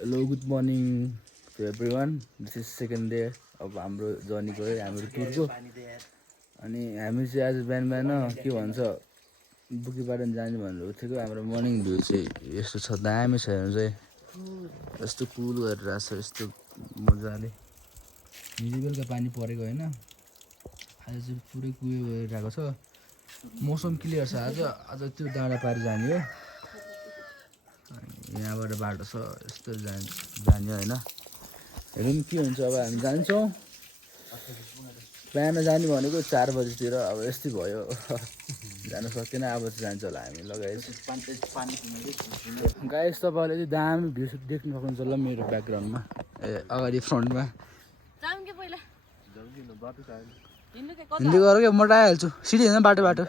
Hello, good morning to everyone. This is second day of हाम्रो जर्नीको है हाम्रो टुरको अनि हामी चाहिँ आज बिहान बिहान के भन्छ बुकीपाटन जाने भनेर उठेको हाम्रो मर्निङ भ्यू चाहिँ यस्तो छ दामी छ हेर्नु चाहिँ यस्तो कुल गरेर आएको छ यस्तो मजाले हिजो बेलुका पानी परेको होइन आज चाहिँ पुरै कुयो गरिरहेको छ मौसम क्लियर छ आज आज त्यो डाँडा पारी जाने हो यहाँबाट बाटो छ यस्तो जाने होइन हेरौँ के हुन्छ अब हामी जान्छौँ बिहान जाने भनेको 4 बजीतिर अब यस्तै भयो जान सकेन अब चाहिँ जान्छ होला हामी लगाएछ गाइस तपाईँले चाहिँ दामी भ्यू देख्नु सक्नुहुन्छ होला मेरो ब्याकग्राउन्डमा ए अगाडि फ्रन्टमा हिँड्दै गर क्या म आइहाल्छु सिडी होइन बाटो बाटो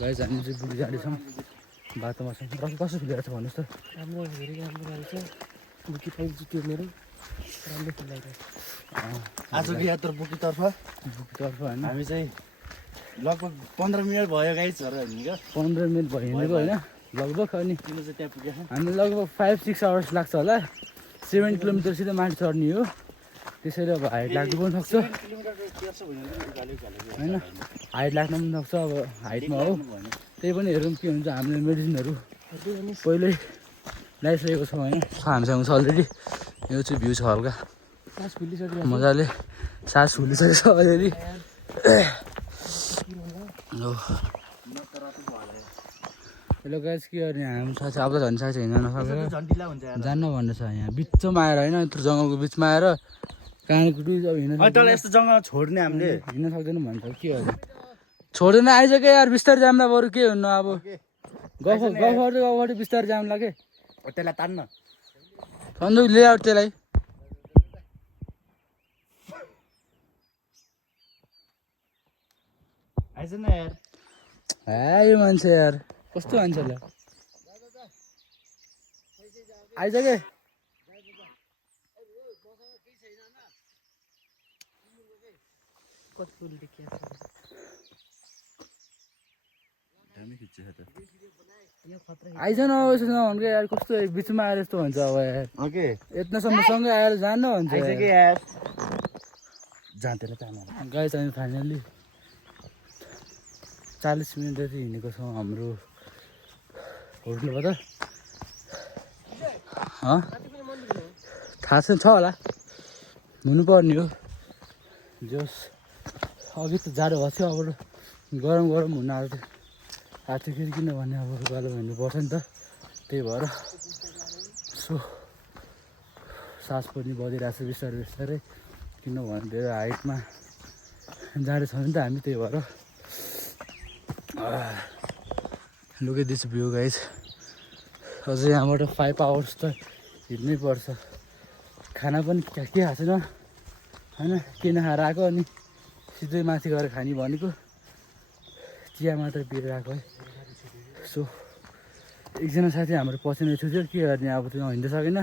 गाइस हामी चाहिँ बुढी जाँदैछौँ बाटोमा छौँ कसो फिलेर छ भन्नुहोस् त राम्रो रहेछ बुकी पनि जित्यो मेरो राम्रो खेलिरहेको आजको यात्रा बुकीतर्फ होइन हामी चाहिँ लगभग 15 मिनट भयो गाइस झर हिँडेको 15 मिनट भयो हिँडेको होइन लगभग अनि तिम्रो चाहिँ त्यहाँ पुगेछ हामी लगभग 5-6 आवर्स लाग्छ होला 7 किलोमिटर सिधै माथि चढ्ने हो त्यसैले अब हाइट लाग्नु पनि सक्छ होइन हाइट लाग्नु पनि सक्छ अब हाइटमा हो त्यही पनि हेरौँ के हुन्छ हामीले मेडिसिनहरू पहिल्यै ल्याइसकेको छौँ होइन हामीसँग छ अलरेडी यो चाहिँ भ्यू छ हल्का मजाले सास फुलिसकेको छ अलिअलि हेलो गाइस के गर्ने हामी साथी अब त झन् साथी हिँड्न नसकेर जान्न भन्ने छ यहाँ बिचमा आएर होइन यत्रो जङ्गलको बिचमा आएर काँडीकुटी अब हिँड्न यस्तो जग्गा छोड्ने हामीले हिँड्न सक्दैन भन्छ के गर्नु छोड्दैन आइसक्यो यार बिस्तारै जाम्ला बरु के हुनु अब गफ बिस्तारै जाम्ला के त्यसलाई तान्न सन्दुक ले आउट त्यसलाई आइज न यार यो मान्छे यार कस्तो मान्छेलाई आइसके आइज न यसो नभन्छ यार कस्तो बिचमा आएर यस्तो भन्छ अब यार ओके यत्नसम्म सँगै आएर जान्न भन्छ आइसक्यो यार जाँदैन गाइस हामी फाइनल्ली 40 मिनट जति हिँडेको छौँ हाम्रो होटलबाट थाहा छैन छ होला हुनुपर्ने हो जस अघि त जाडो भएको थियो अब गरम गरम हुन आएको थियो फेरि किनभने अब उकालो हिँड्नुपर्छ नि त त्यही भएर सो सास पनि बगिरहेको छ बिस्तारै बिस्तारै किनभने धेरै हाइटमा जाँदै छ नि त हामी त्यही भएर look at this view guys अझै यहाँबाट 5 आवर्स त हिँड्नै पर्छ खाना पनि के खाएको छैन होइन के नखाएर आएको अनि सिधै माथि गएर खाने भनेको चिया मात्र पिएर आएको है सो एकजना साथी हाम्रो पछि नै छुट्यो के गर्ने अब त्यो हिँड्दै सकेन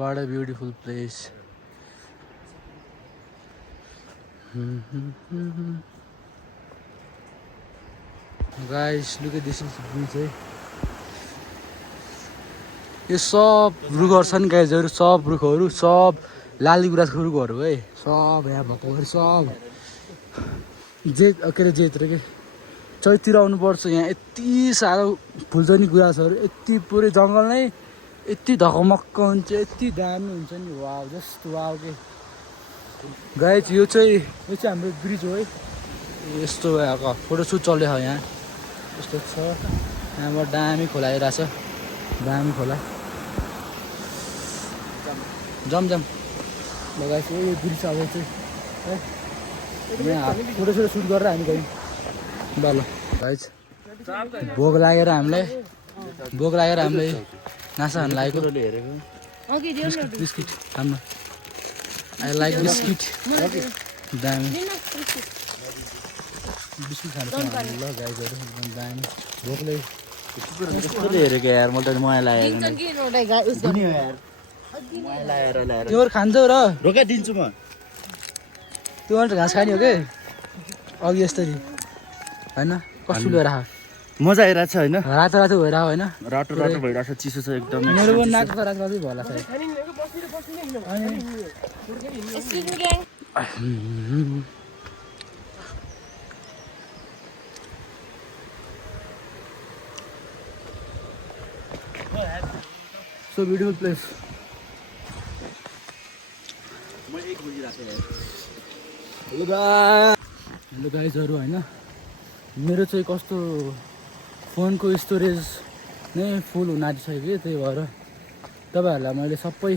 what a beautiful place guys look at this bridge है यो सब रुखहरू छन् गाइजहरू सब रुखहरू सब लाली गुराँसको रुखहरू है सब यहाँ भएकोहरू सब जेठ के अरे जेठ के चैततिर आउनुपर्छ यहाँ यति साह्रो फुल्छ नि गुराँसहरू यति पुरै जङ्गल नै यति धकमक्क हुन्छ यति दामी हुन्छ नि वाउ जस्ट वाउ के गाइस यो चाहिँ हाम्रो ब्रिज हो है यस्तो भएको फोटोसुट चल्दैछ यहाँ यस्तो छ यहाँबाट दामी खोला आइरहेको छ दामी खोला जम लगाएछ यो ब्रिज अब चाहिँ है यहाँ फोटोसुट सुट गरेर हामी गयौँ ल गाइस भोक लागेर हामीलाई नासा खान लागेको बिस्किट खानु I like biscuit. Damn. Biscuit खानु छ ल गाइजहरु एकदम दामी भोकले कस्तोले हेरेको यार म त माया लागेको दिन्छन् कि नोटै गा उस दिने हो यार माया ल्याएर तिमीहरू खान्छौ र रोका दिन्छु म तिमीहरू घाँस खाने हो कि अघि यस्तरी होइन कस्तो लिएर आएको मजा आइरहेको छ होइन रातो रातो भएर आयो होइन रातो रातो भइरहेको छ चिसो छ एकदम मेरो पनि नाक त रातो रातै भला सायद So beautiful place. हेलो गाइजहरू होइन मेरो चाहिँ कस्तो फोनको स्टोरेज नै फुल हुन आँटिसक्यो कि त्यही भएर तपाईँहरूलाई मैले सबै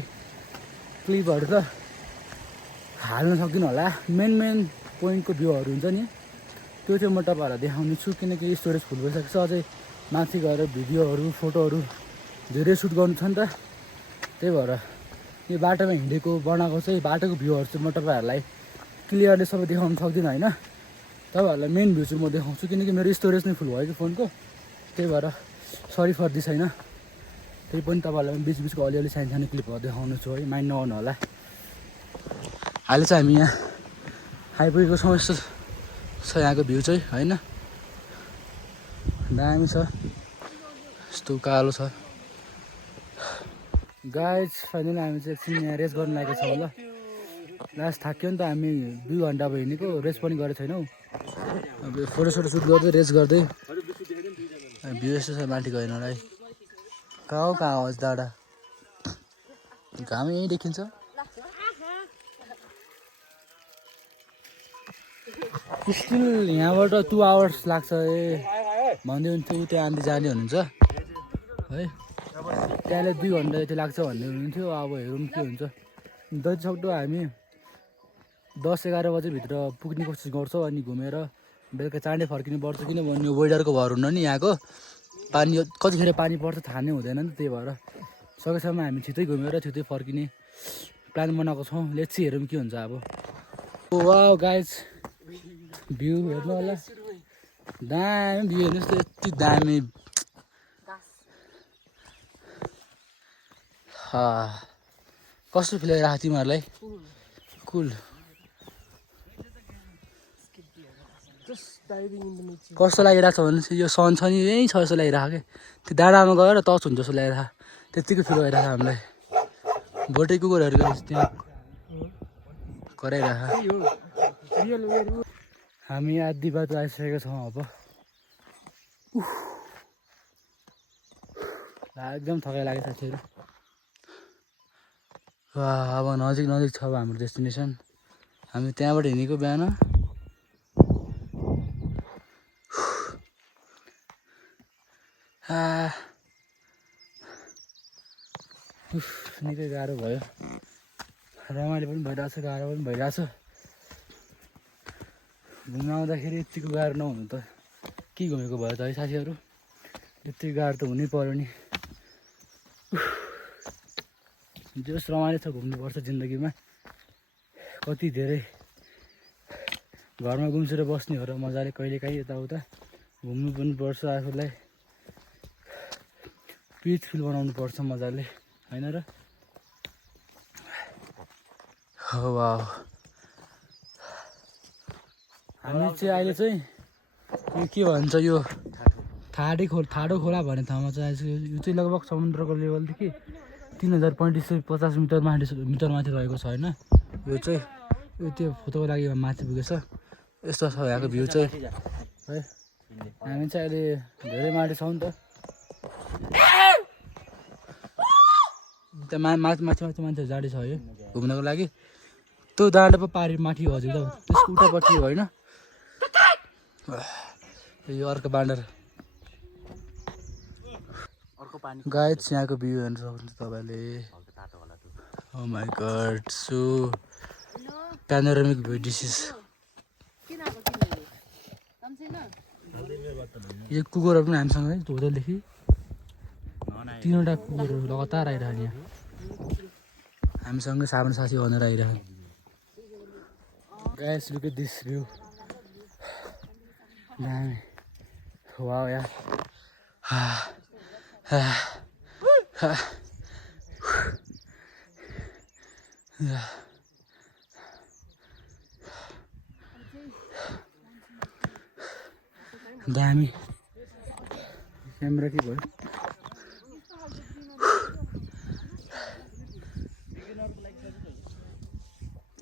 क्लिपहरू त हाल्न सक्दिनँ होला मेन पोइन्टको भ्यूहरू हुन्छ नि त्यो चाहिँ म तपाईँहरूलाई देखाउने छु किनकि स्टोरेज फुल भइसकेको छ अझै माथि गएर भिडियोहरू फोटोहरू धेरै सुट गर्नु छ नि त त्यही भएर यो बाटोमा हिँडेको बनाएको चाहिँ बाटोको भ्यूहरू चाहिँ म तपाईँहरूलाई क्लियरली सबै देखाउनु सक्दिनँ होइन तपाईँहरूलाई मेन भ्यू चाहिँ म देखाउँछु किनकि मेरो स्टोरेज नै फुल भयो कि फोनको त्यही भएर सरी फर दिस होइन त्यही पनि तपाईँहरूलाई बिचबिचको अलिअलि सानो क्लिपहरू देखाउनु छु है माइन्ड नगर्नु होला अहिले चाहिँ हामी यहाँ आइपुगेको समस्या छ यहाँको भ्यू चाहिँ होइन दामी छ यस्तो कालो छ गाइज फाइनली हामी चाहिँ एकछिन यहाँ रेस्ट गर्नु लागेको छ होला लास्ट थाक्यो नि त हामी 2 घन्टा भयो हिँडेको रेस्ट पनि गरेको छैनौँ अब फोटोसोटो सुट गर्दै रेस्ट गर्दै भ्यू यस्तो छ माथि गएन होला है कहाँ हो डाँडा घाम यहीँ देखिन्छ स्टिल यहाँबाट 2 आवर्स लाग्छ ए भन्दै हुन्थ्यो त्यो आन्टी जाने हुनुहुन्छ है त्यहाँले 2 घन्टा जति लाग्छ भन्दै हुनुहुन्थ्यो अब हेरौँ के हुन्छ जति सक्दो हामी 10-11 बजेभित्र पुग्ने कोसिस गर्छौँ अनि घुमेर बेलुका चाँडै फर्किनु पर्छ किनभने यो वेदरको भर हुन्न नि यहाँको पानी कतिखेर पानी पर्छ थाहा नै हुँदैन नि त्यही भएर सकेसम्म हामी छिटै घुमेर छिटै फर्किने प्लान बनाएको छौँ लेट्स सी हेरौँ के हुन्छ अब वाउ गाइज भ्यू हेर्नु होला दामी भ्यू हेर्नुहोस् त यति दामी कस्तो फिल आइरहेको तिमीहरूलाई कुल कस्तो लागिरहेको छ भने चाहिँ यो सन छ नि यहीँ छ जस्तो लागिरहेको क्या त्यो डाँडामा गएर टच हुन्छ जस्तो लागिरहेको त्यत्तिकै फिल भइरहेको हामीलाई भोटे कुकुरहरू त्यहाँ कराइरहेको हामी आधी बाटो आइसकेको छौँ अब एकदम थकाइ लाग्यो साथीहरू अब नजिक छ अब हाम्रो डेस्टिनेसन हामी त्यहाँबाट हिँडेको बिहान निकै गाह्रो भयो रमाइलो पनि भइरहेछ गाह्रो पनि भइरहेछ घुम्न आउँदाखेरि यतिको गाह्रो नहुनु त के घुमेको भयो त है साथीहरू यति गाह्रो त हुनै पर्यो नि जस रमाइलो छ घुम्नुपर्छ जिन्दगीमा कति धेरै घरमा गुम्सेर बस्ने हो र मजाले कहिलेकाहीँ यताउता घुम्नु पनि पर्छ आफूलाई पिसफुल बनाउनु पर्छ मजाले होइन र हो वाउ हामी चाहिँ अहिले चाहिँ यो के भन्छ यो ठाडो खोला भन्ने ठाउँमा चाहिँ आइसक्यो यो चाहिँ लगभग समुद्रको लेभलदेखि 3050 मिटर माथि रहेको छ होइन यो चाहिँ यो त्यो फोटोको लागि माथि पुगेछ यस्तो छ यहाँको भ्यू चाहिँ है हामी चाहिँ अहिले धेरै माथि छौँ नि त त्यहाँ माथि मान्छे जाँडी छ है घुम्नको लागि त्यो डाँडा पो पारि माथि हजुर त्यसको उतापट्टि होइन यो अर्को बाँडर गाइड्स यहाँको भ्यू हेर्नु सक्नुहुन्छ तपाईँले oh my god so panoramic view this is यो कुकुरहरू पनि हामीसँग है होटलदेखि 3वटा कुकुरहरू लगातार आइरहने यहाँ हामीसँग साबन साथी भनेर आइरहने guys look at this view दामी वाउ यार दामी क्यामेरा के भयो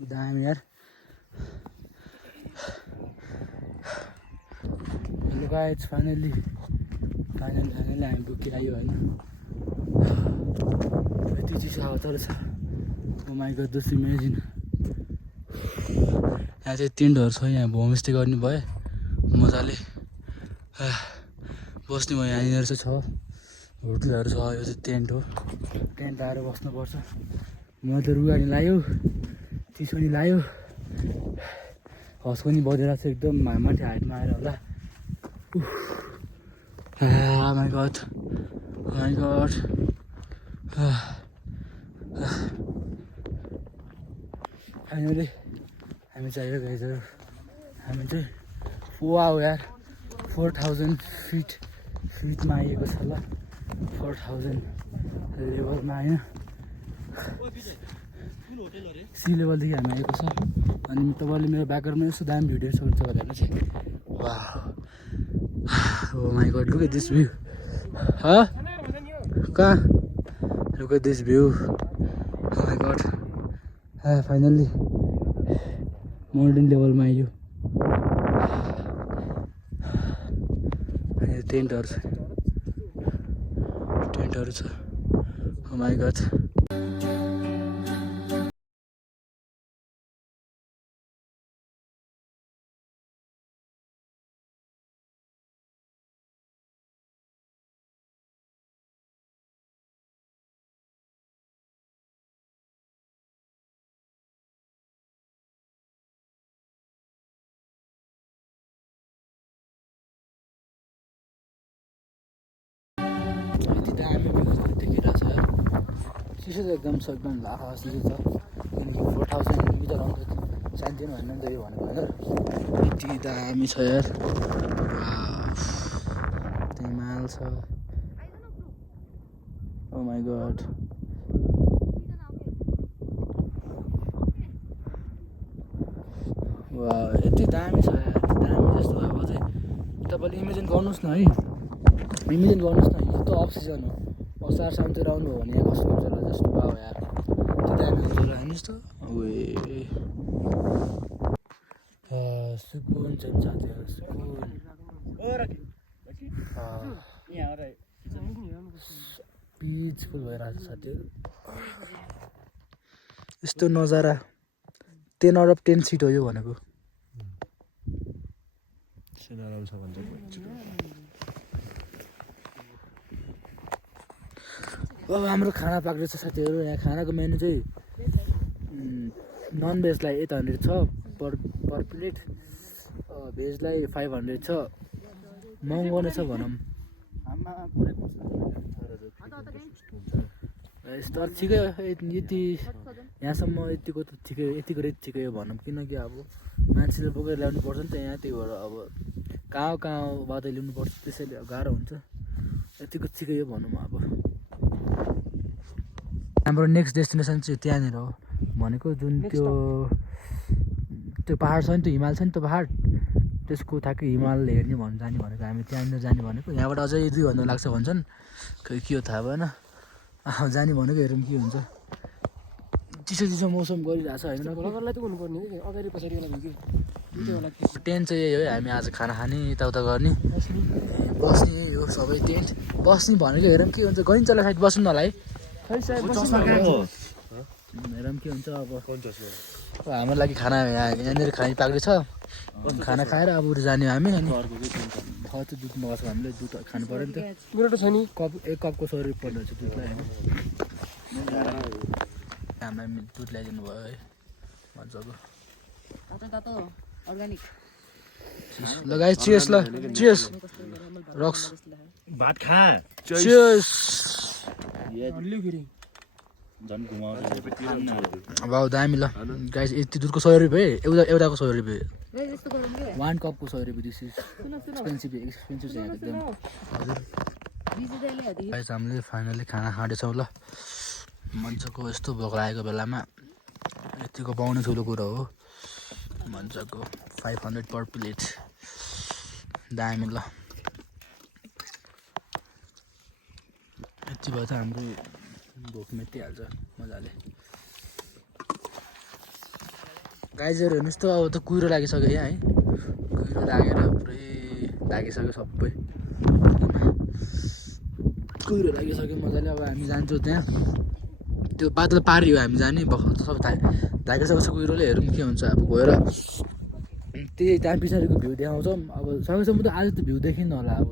दामी यार गाइस फाइनली हामी पुगिआयो होइन यति चिसो हावा चल्छ ओ माइ गॉड जस्ट इमेजिन यहाँ चाहिँ टेन्टहरू छ यहाँ होमस्टे गर्ने भए मजाले बस्ने भयो यहाँनिर चाहिँ छ होटलहरू छ यो चाहिँ टेन्ट हो टेन्ट आएर बस्नुपर्छ मैले त रुगा नि लायो चिसो नि लायो हस पनि बजेर चाहिँ एकदम माथि हाइटमा आएर होला माई गड फाइनली हामी चाहियो गाइजहरू हामी चाहिँ वाउ यार 4000 फिटमा आइएको छ ल 4000 लेभलमा होइन सी लेभलदेखि हामी आएको छ अनि तपाईँले मेरो ब्याकग्राउन्डमा यसो दामी भिडियो सक्नुहुन्छ भनेर चाहिँ वाह oh my god look at this view कहाँ look at this view oh my god finally mountain लेभलमा आइयो टेन्टहरू छ ओ माई गॉड यति दामी देखिरहेको छ चिसो चाहिँ एकदम लाखा चिसो छ किनकि 4000 मिटर अन्त सानोतिनो भन्नु नि त यो भनेको होइन यति दामी छ यार त्यहाँ माल छ ओ माई गॉड वा यति दामी छ यार दामी जस्तो अब चाहिँ तपाईँले इमेजिन गर्नुहोस् न है इमेजिन गर्नुहोस् न यो त अफ सिजन हो असार साउनतिर आउनु हो भने यहाँ कस्तो हुन्छ होला जस्तो भयो यार त्यो दामी हुन्छ होला हेर्नुहोस् त सुकुन छ साथीहरू सुकुन पिसफुल भइरहेको छ साथीहरू यस्तो नजारा 10 आउट अफ 10 सिट हो यो भनेको अब हाम्रो खाना पाक्दैछ साथीहरू यहाँ खानाको मेनु चाहिँ नन भेजलाई 800 छ पर प्लेट भेजलाई 500 छ महँगो नै छ भनौँ यस्तो ठिकै हो यति यहाँसम्म यतिको त ठिकै यतिको रेट ठिकै हो भनौँ किनकि अब मान्छेले बोकेर ल्याउनु पर्छ नि त यहाँ त्यही भएर अब कहाँबाट ल्याउनु पर्छ त्यसैले गाह्रो हुन्छ यतिको ठिकै हो भनौँ अब हाम्रो नेक्स्ट डेस्टिनेसन चाहिँ त्यहाँनिर हो भनेको जुन त्यो पहाड छ नि त्यो हिमाल छ नि त्यो पहाड त्यसको ठ्याक्कै हिमाल हेर्ने जाने भनेको हामी त्यहाँनिर जाने भनेको यहाँबाट अझै 2 घन्टा लाग्छ भन्छन् खै के हो थाहा भएन जाने भनेको हेरौँ के हुन्छ चिसो मौसम गरिरहेको छ होइन लगरलाई त हुनुपर्ने कि अगाडि पछाडि टेन्ट चाहिँ यही हो हामी आज खाना खाने यताउता गर्ने बस्ने यही हो सबै टेन्ट बस्ने भनेको हेरौँ के हुन्छ गइन्छ होला साइड बस्नु होला है हेरौँ के हुन्छ अब हाम्रो लागि खाना यहाँनिर खाने पाक्दैछ खाना खाएर अब उता जाने हामी अनि छ दुध मगाएको छ हामीले दुध खानु पऱ्यो नि त मेरो छ नि कप 1 कपको 100 रुपियाँ पर्ने रहेछ दुधलाई हामीलाई दुध ल्याइदिनु भयो है मजाको ल गाइस चियर्स ल चियर्स रक्स भात खा चियर्स अब दामी ल गाइस यति दुधको 100 रुपियाँ एउटाको 100 रुपियाँ 1 कपको 100 रुपियाँ दिस इज एक्सपेन्सिभ छ एकदम हजुर गाइस हामीले फाइनली खाना खाँदैछौँ ल मजाको यस्तो भोक लागेको बेलामा यतिको पाउने ठुलो कुरो हो मजाको 500 पर प्लेट दामी ल यति भयो त हाम्रो भोक मेटिहाल्छ मजाले गाइजहरू हेर्नुहोस् त अब त कुहिरो लागिसक्यो यहाँ है कुहिरो लागेर पुरै लागिसक्यो सबै कुहिरो लागिसक्यो मजाले अब हामी जान्छौँ त्यहाँ त्यो बादल पारियो हामी जाने भर्खर त सबै लागिसकेको छ कुहिरोले हेरौँ के हुन्छ अब गएर त्यही त्यहाँ पछाडिको भ्यू देखाउँछौँ अब सकेसम्म त आज त भ्यू देखिन्न होला अब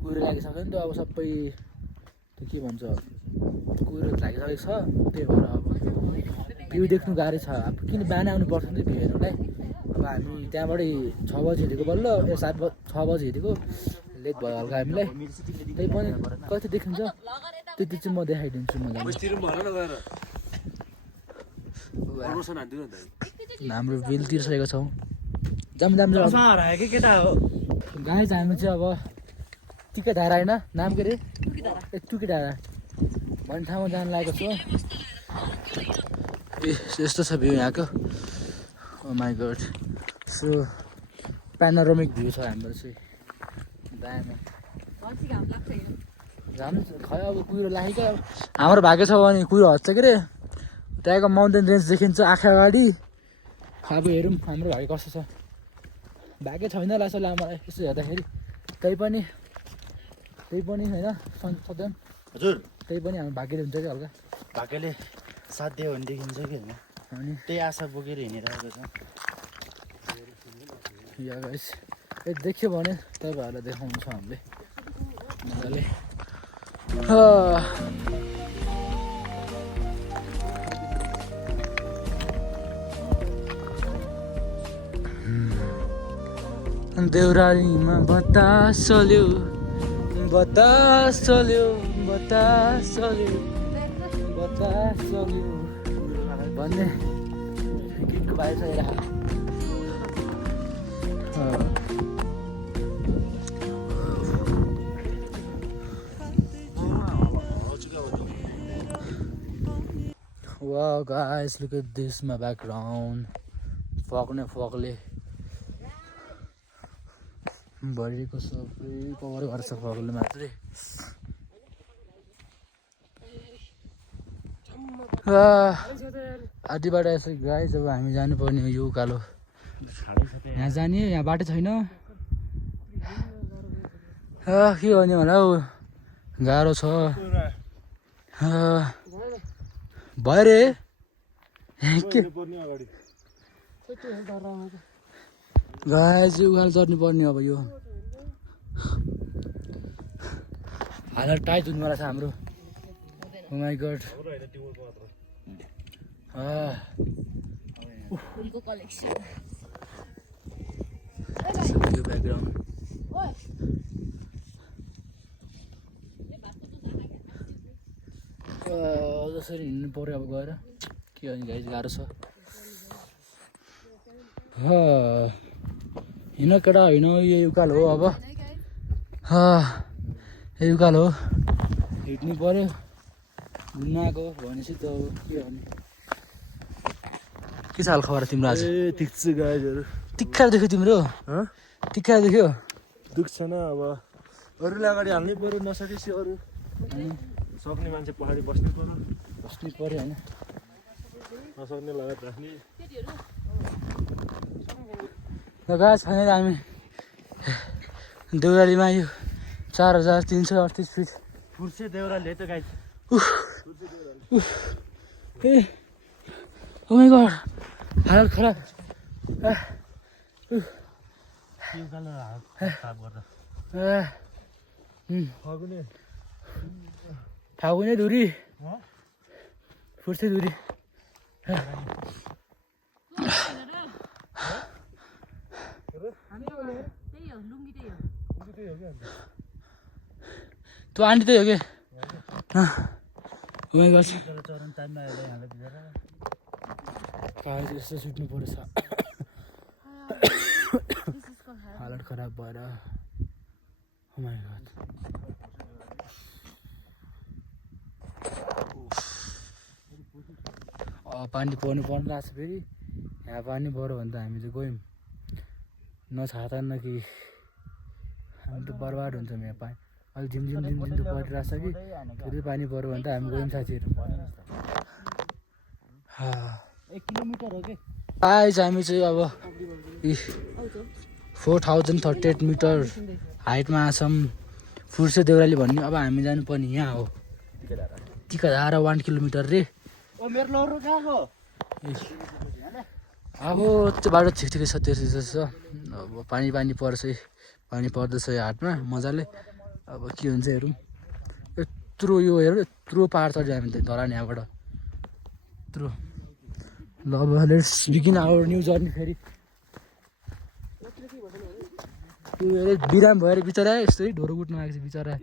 कुहिरो लागिसक्यो नि त अब सबै त्यो के भन्छ कुहिरो लागिसकेको छ त्यही भएर अब भ्यू देख्नु गाह्रो छ अब किन बिहान आउनुपर्छ नि भ्यू हेर्नुलाई अब हामी त्यहाँबाटै 6 बजी हिँडेको बल्ल 6 बजी हिँडेको लेट भयो हल्का हामीलाई त्यही पनि कति देखिन्छ त्यति चाहिँ म देखाइदिन्छु हाम्रो बिल तिर्सकेको छौँ जाम गाई हामी चाहिँ अब टिका धारा होइन नाम के अरे टुकी धारा भन्ने ठाउँमा जानु लागेको छु यस्तो छ भ्यू यहाँको ओ my God so panoramic view छ हाम्रो चाहिँ दामी घाम खै अब कुहिरो लागेको हाम्रो भाग्य छ भने कुहिरो हच्छ के अरे त्यहाँको माउन्टेन रेन्ज देखिन्छ आँखा अगाडि अब हेरौँ हाम्रो भाग्य कस्तो छ भाग्य छैन होला जस्तो लाग्छ मलाई यसो हेर्दाखेरि त्यही पनि होइन सधैँ हजुर त्यही पनि हाम्रो भाग्यले हुन्छ कि हल्का भाग्यले साथ दियो भने देखिन्छ कि होइन अनि त्यही आशा बोकेर हिँडिरहेको छ या गाइस देख्यो भने तपाईँहरूलाई देखाउँछ हामीले मजाले देउरालीमा बतास चल्यो भन्ने गीतको भाइ छ Wow guys, look at this my background. Fogले बढीको सबै कभर गर्छ फगले मात्रै आधी बाटो यसो गाइस अब हामी जानुपर्ने हो यो उकालो यहाँ जाने यहाँ बाटो छैन के गर्ने होला हौ गाह्रो छ भयो रे गाइस उकालो चढ्नु पर्ने अब यो हालत टाइट हुनेवाला छ हाम्रो ओ माई गड उनको कलेक्सन ब्याकग्राउन्ड जसरी हिँड्नु पर्यो अब गएर के गर्ने गाइस गाह्रो छ हिँड केटा होइन यही उकालो हो अब यही उकालो हो हिँड्नु पर्यो घुम्न आएको भनेपछि त अब के गर्ने के छ हाल खबर तिम्रो आज ठिक छ गाइजहरू टिक्का देख्यो तिम्रो टिक्का देख्यो दुख्छ न अब अरूलाई अगाडि हाल्नै पऱ्यो नसकेपछि अरू सक्ने मान्छे पछाडि बस्नै पऱ्यो होइन नसक्ने लगाएर राख्ने गएको छैन हामी देउरालीमा यो 4338 फिट फुर्से देउराली त गाइस ए ओ माई गड हालत खराब फागुने धुरी फुर्से धुरी त्यो आन्टी त हो कि चरण टाइममा आएर यहाँलाई बुझेर यस्तो सुत्नु परेछ हालत खराब भएर पानी पर्नु पर्नु छ फेरि यहाँ पानी पऱ्यो भने त हामी चाहिँ गयौँ न छाता न कि हामी त बर्बाद हुन्छौँ यहाँ पानी अहिले झिमझिम झिमझिम त परिरहेको छ कि फेरि पानी पऱ्यो भने त हामी गयौँ साथीहरू 1 किलोमिटर हो कि गाइस हामी चाहिँ अब 4038 मिटर हाइटमा छौँ फुर्से देउराली भन्ने अब हामी जानुपर्ने यहाँ हो टिकाधारा 1 किलोमिटर रे मेरो लौरो कहाँ गयो अब त्यो बाटो ठिक ठिकै छ त्यसो छ अब पानी पर्छ पानी पर्दैछ यो हाटमा मजाले अब के हुन्छ हेरौँ यत्रो यो हेरौँ यत्रो पाहाड चढ्यो हामी त धरान यहाँबाट यत्रो ल अब let's begin our new journey फेरि बिराम भएर बिचरा यस्तै ढोरो कुट्नु आएको छ बिचरा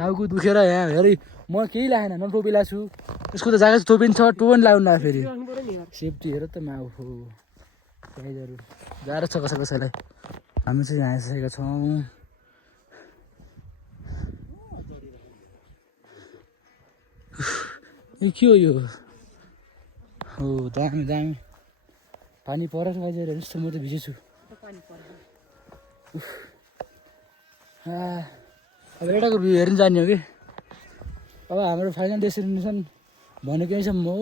टाउको दुखेर यहाँ हेरि म केही लागेन न टोपी लगाएको छु यसको त जागा टोपी छ टोपी पनि लगाउनु फेरि सेफ्टी हेर त मा हो गाइजहरू गाह्रो छ कसैलाई हामी चाहिँ यहाँ आइसकेका छौँ के हो यो हो दामी दामी पानी परेर गाइजहरू जस्तो म त भिजेछु अब एउटाको भ्यू हेर्नु जाने हो कि अब हाम्रो फाइनल डेस्टिनेसन भनेको यहीँसम्म हो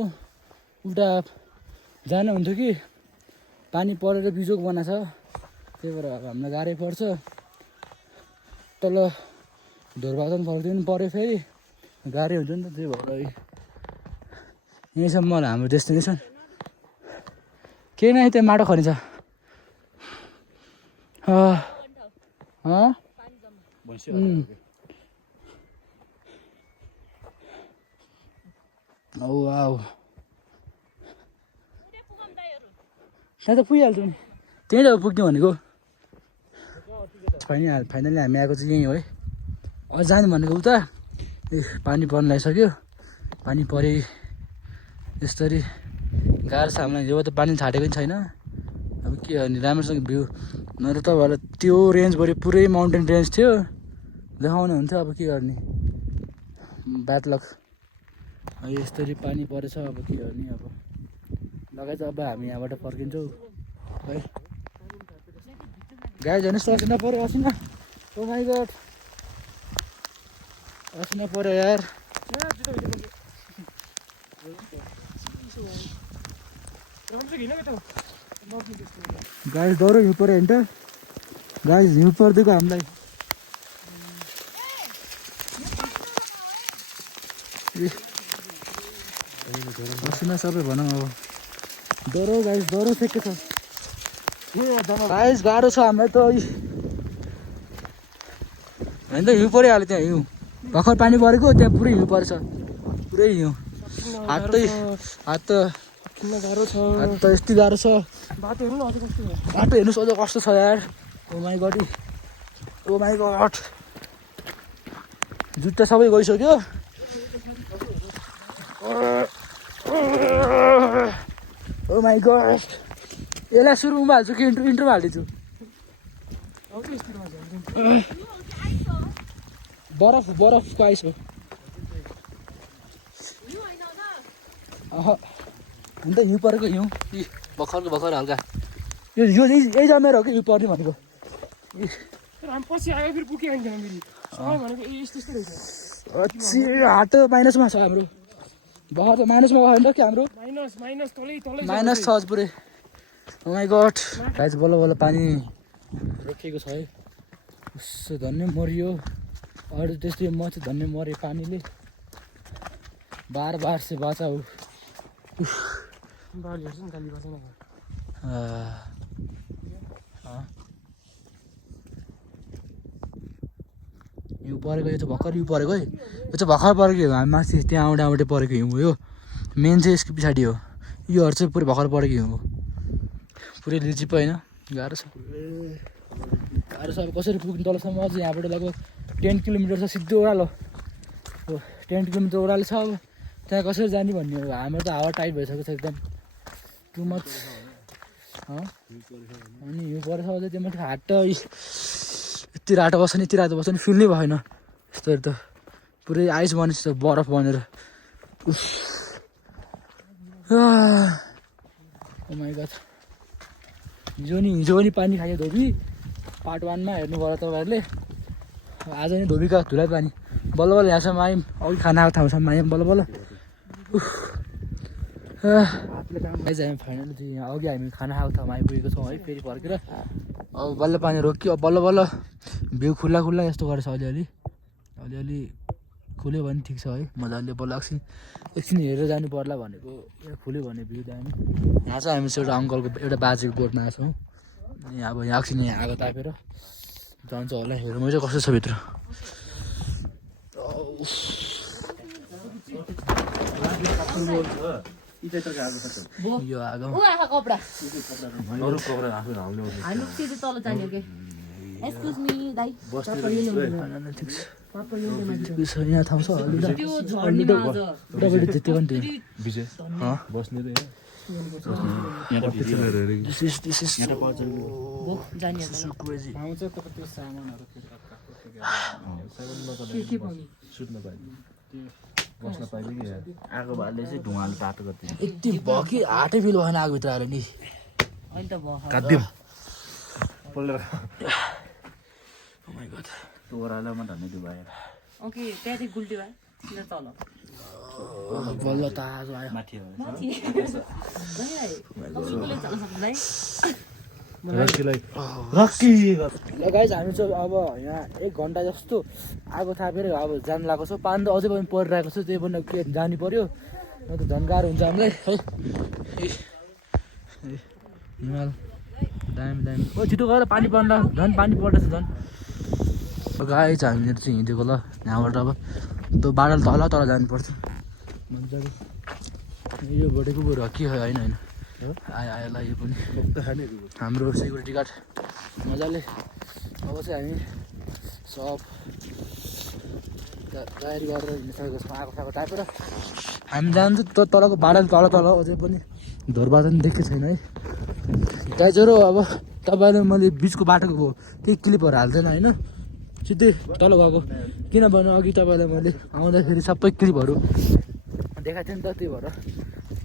उल्टा जानुहुन्थ्यो कि पानी परेर बिजोग बनाएको छ त्यही भएर अब हामीलाई गाह्रै पर्छ तल ढोरबाटन फर्किनु पऱ्यो फेरि गाह्रै हुन्छ नि त त्यही भएर यहीँसम्म होला हाम्रो डेस्टिनेसन केही नै त्यहाँ माटो खनिन्छ त्यहाँ त पुगिहाल्छौँ नि त्यहीँ त पुग्ने भनेको फाइनली हामी आएको चाहिँ यहीँ हो है अझ जाने भनेको उता पानी पर्न लागिसक्यो पानी परे यसरी गाह्रो छ हामीलाई यो त पानी छाटेको पनि छैन अब के गर्ने राम्रोसँग भ्यू नत्र तपाईँहरूलाई त्यो रेन्जभरि पुरै माउन्टेन रेन्ज थियो देखाउने हुन्थ्यो अब के गर्ने ब्याड लक यस्तरी पानी परेछ अब के गर्ने अब लगाएछ अब हामी यहाँबाट फर्किन्छौँ है गाई झन् असिना पऱ्यो असिना ओ माइ गड असिना पऱ्यो यार गाई डह्रो हिउँ पऱ्यो होइन त गाई हिउँ परिदिएको हामीलाई असिना सबै भनौँ अब डह्रो गाइस डह्रो सेकेको छ गाइस गाह्रो छ हामीलाई त होइन त हिउँ परिहाल्यो त्यहाँ हिउँ भर्खर पानी परेको त्यहाँ पुरै हिउँ पर्छ पुरै हिउँ हात त यति गाह्रो छ बाटो हेर्नुहोस् अझ कस्तो छ यार ओ माइ गड जुत्ता सबै गइसक्यो ओ माइ गड यसलाई सुरुमा हाल्छु कि इन्ट्रोमा हालिदिन्छु बरफको आइस हो अन्त हिउँ परेको हिउँ भर्खर हल्का यो यही जमेर हो कि हिउँ पर्ने भनेको हाट माइनसमा छ हाम्रो भर्खर त माइनसमा गयो नि त कि हाम्रो माइनस छ पुरै ओ माइ गड गाइस बल्ल बल्ल पानी रोकिएको छ है उसो धन्य मरियो अरू त्यस्तै म चाहिँ धन्य मरेँ पानीले बार से बचाऊ हिउँ परेको यो चाहिँ भर्खर हिउँ परेको है यो चाहिँ भर्खर परेको हिउँ हामी माथि त्यहाँ आउँदै परेको हिउँ हो यो मेन चाहिँ यसको पछाडि हो योहरू चाहिँ पुरै भर्खर परेको हिउँ हो पुरै लिचिप होइन गाह्रो छ अब कसरी पुग्नु तलसम्म अझ यहाँबाट लगभग 10 किलोमिटर छ सिधै ओह्रालो 10 किलोमिटर ओह्रालो छ अब त्यहाँ कसरी जाने भन्ने हो हाम्रो त हावा टाइट भइसकेको छ एकदम टु मच अनि हिउँ परेछ अझै त्यो माथि हाट त यति रातो बस्छ नि फिल नै भएन यस्तोहरू त पुरै आइस बनेछ बरफ बनेर ओ माई गड हिजो नि पानी खायो धोबी पार्ट 1 मा हेर्नु भयो तपाईँहरूले आज नि धोबीका धुलाई पानी बल्ल बल्ल यहाँसम्म आयौँ अघि खाना आएको ठाउँसम्म आयौँ बल्ल बल्ल हामी फाइनली चाहिँ यहाँ अघि हामी खाना खाएको ठाउँमा आइपुगेको छौँ है फेरि फर्केर अब बल्ल पानी रोक्यो अब बल्ल बल्ल भ्यू खुल्ला खुल्ला यस्तो गरेछ अलिअलि खुल्यो भने ठिक छ है मजाले बल्ल एकछिन हेरेर जानु पर्ला भनेको यहाँ खुल्यो भने भ्यू दामी यहाँ चाहिँ हामी चाहिँ एउटा अङ्कलको एउटा बाजेको गोठमा आएको छौँ यहाँ अब यहाँ एकछिन यहाँ आगो तापेर जान्छ होला हेरौँ चाहिँ कस्तो छ भित्र यो आगो यहाँ ठाउँ छ जित्यो भने बस्ने आगो बाल्दै चाहिँ धुवाले तातो गर्छ यति भयो कि हाटै फिल भएन आगोभित्र आएर नि ओह्रालो म धन्ने दुबाएर बल्ल ताजो आयो माथि गाइस हामी चाहिँ अब यहाँ 1 घन्टा जस्तो आगो थापेर अब जानु लागेको छ पानी त अझै पनि परिरहेको छ त्यही पनि के जानु पर्यो न त झन् गाह्रो हुन्छ हामीलाई है हिमाल दामी ओ छिटो गएर पानी पर्न झन् पानी पर्दैछ झन् गाइस हामीहरू चाहिँ हिँडेको ल यहाँबाट अब त्यो बादल तल जानुपर्छ मजाले यो बढेको बरु के होइन आयो ल यो पनि हाम्रो सेक्युरिटी गार्ड मजाले अब चाहिँ हामी सब तयारी गरेर हिँडिसकेको छौँ आगो सागो तापेर हामी जान्छौँ तलको बादल तल अझै पनि धोरबाद पनि देखेको छैन है दाइजरो अब तपाईँले मैले बिचको बाटोको केही क्लिपहरू हाल्दैन होइन सिधै तल गएको किनभने अघि तपाईँलाई मैले आउँदाखेरि सबै क्लिपहरू देखाएको थिएँ नि त त्यही भएर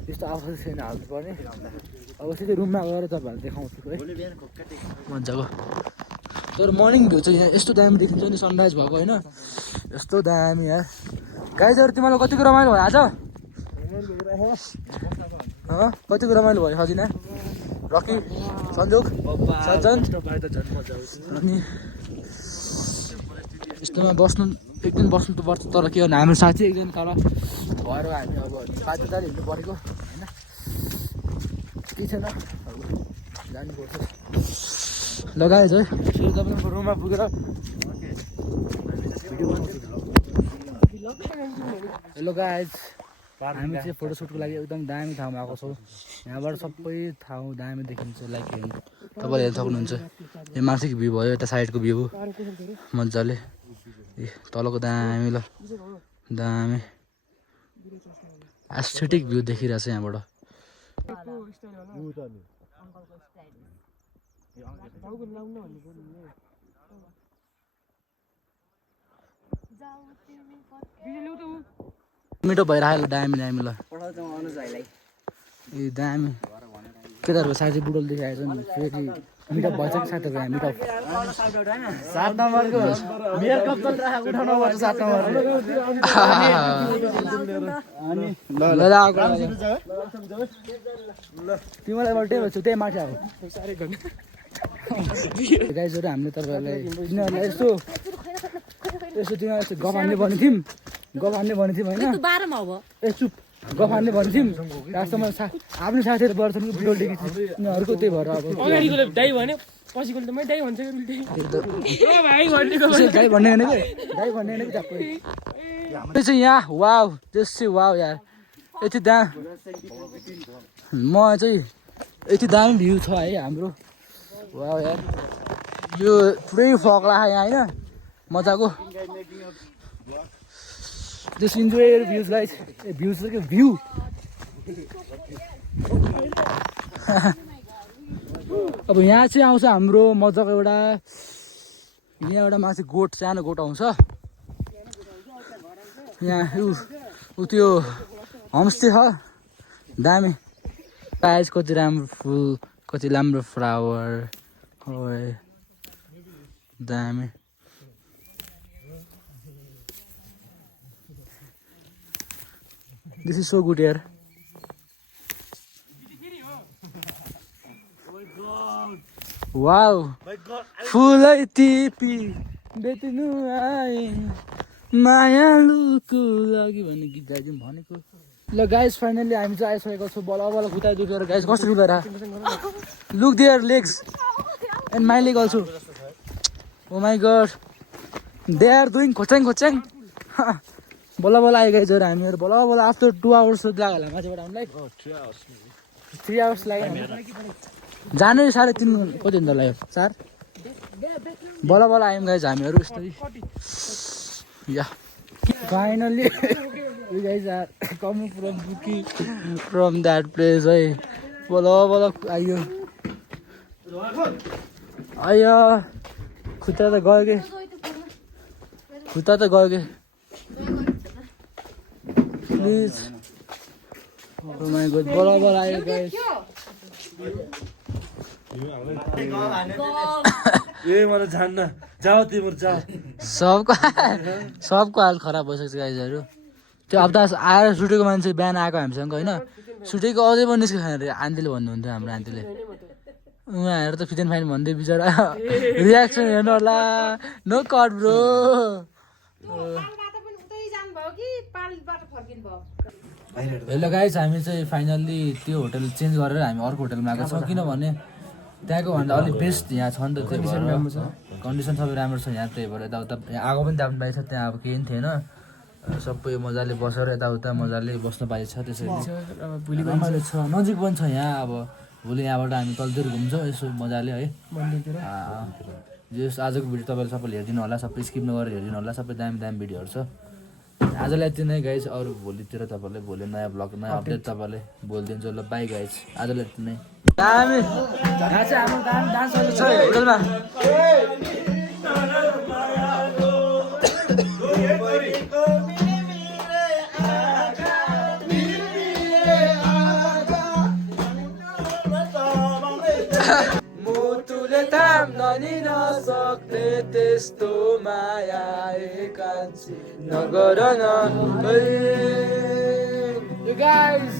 त्यस्तो आवाज छैन हाल्नुपर्ने अब सिधै रुममा गएर तपाईँहरूलाई देखाउँछु है मजाको तर मर्निङ भ्यू चाहिँ यहाँ यस्तो दामी देखिन्छ नि सनराइज भएको होइन यस्तो दामी यहाँ गाइजहरू तिमीलाई कतिको रमाइलो भयो आज कतिको रमाइलो भयो सजिना रकी सन्जोग सज्जन अनि यस्तोमा बस्नु एक दिन बस्नु त पर्छ तर के गर्नु हाम्रो साथी एकदिन तल भएर हामी अब बाध्यताले हिँड्नु परेको होइन केही छैन जानुपर्छ लगाएछ है फेरि तपाईँको रुममा पुगेर हेलो गाइज हामी चाहिँ फोटोसुटको लागि एकदम दामी ठाउँमा आएको छौँ यहाँबाट सबै ठाउँ दामी देखिन्छ लाइक तपाईँले हेर्न सक्नुहुन्छ यो माथिको भ्यू भयो यता साइडको भ्यू मजाले ए तलको दामी ल दामी एस्थेटिक भ्यू देखिरहेको छ यहाँबाट मिठो भइरहेको दामी दामी ल ए दामी केटाहरूको साथी बुढोले देखाएछ नि फेरि मिटअप भएछ कि साथीहरूको यहाँ मिटअप 7 नम्बरको मेकअप त उठाउनु पर्छ 7 नम्बरको ल तिमीलाई बल्टै भन्छु त्यही माथि आएको गाइजहरू हामीले तपाईँहरूलाई तिनीहरूलाई यस्तो तिनीहरूलाई यस्तो गफ हान्ने भनेको थियौँ होइन ए चुप गफ हान्ने भनेको थियौँ लास्टमा आफ्नो साथीहरू बढ्छन् भिडियो देखेको थिएँ उनीहरूको त्यही भएर अब दाइ भन्यो पछिको त मै दाइ भन्छ दाइ भन्ने होइन कि टक्कै त्यो चाहिँ यहाँ वाउ त्यस चाहिँ वाउ यार यति म चाहिँ यति दामी भ्यू छ है हाम्रो वाउ यार यो पुरै फक राख यहाँ होइन मजाको just enjoy your views guys views के भ्यू अब यहाँ चाहिँ आउँछ हाम्रो मजाको एउटा यहाँ एउटा माथि गोठ सानो गोठ आउँछ यहाँ ऊ त्यो होमस्टे छ दामी गाइस कति राम्रो फुल कति राम्रो फ्लावर ओए दामी दिस इज सो गुड यार वाउ फुलै टिपी बेच्नु आए मायालुको लागि भन्ने गीत गाइदिउँ भनेको ल गाइस फाइनली हामी चाहिँ आइसकेको छौँ बल बल खुट्टा दुखेर गाइस कसरी हुँदैन look their legs and my leg also oh my god they are doing खोच्याङ खोच्याङ बल्ल बल्ल आयो गाइजहरू हामीहरू बल्ल बल्ल आफ्टर 2 आवर्स लाग्यो होला माथिबाट हामीलाई 3 आवर्स लाग्यो जानु 3.5 कति हुन्छ लाग्यो 4 बल्ल बल्ल आयौँ गाइज हामीहरू यस्तै या finally you guys are coming from Buki from that place है बल्ल बल्ल आयो आयो खुट्टा त गयो के प्लिज ओ माई गॉड बल्ल बल्ल आयो गाइस ए मलाई जान्न जाऊ तिम्रो जाऊ सबको हाल खराब भइसक्छ गाइजहरू त्यो अब त आएर सुटेको मान्छे बिहान आएको हामीसँग होइन सुटेको अझै पनि निस्केको छैन अरे आन्टीले भन्नुहुन्थ्यो हाम्रो आन्टीले उहाँहरू त फिट एन्ड फाइन भन्दै बिचरा रियाक्सन हेर्नु होला no cut bro hello guys हामी चाहिँ फाइनल्ली त्यो होटल चेन्ज गरेर हामी अर्को होटलमा आएको छौँ किनभने त्यहाँको भन्दा अलिक बेस्ट यहाँ छ नि त कन्डिसन सबै राम्रो छ यहाँ त्यही भएर यताउता आगो पनि दाब्नु पाइन्छ त्यहाँ अब केही पनि थिएन सबै मजाले बसेर यताउता मजाले बस्न पाइन्छ त्यसरी रमाइलो छ नजिक पनि छ यहाँ अब भोलि यहाँबाट हामी तलतिर घुम्छौँ यसो मजाले है जस आजको भिडियो तपाईँले सबैले हेरिदिनु होला सबै स्किप नगरेर हेरिदिनु होला सबै दामी दामी भिडियोहरू छ आजलाई यति नै गाइस अरू भोलितिर तपाईँलाई भोलि नयाँ ब्लग नयाँ अपडेट तपाईँलाई बोलिदिन्छु ल बाई गाइस आजलाई यति नै दामी हाम्रो दामी डान्सहरू छ होटलमा मुटुले थाम्न नि नसक्ने त्यस्तो माया एकान्छी नगर न You guys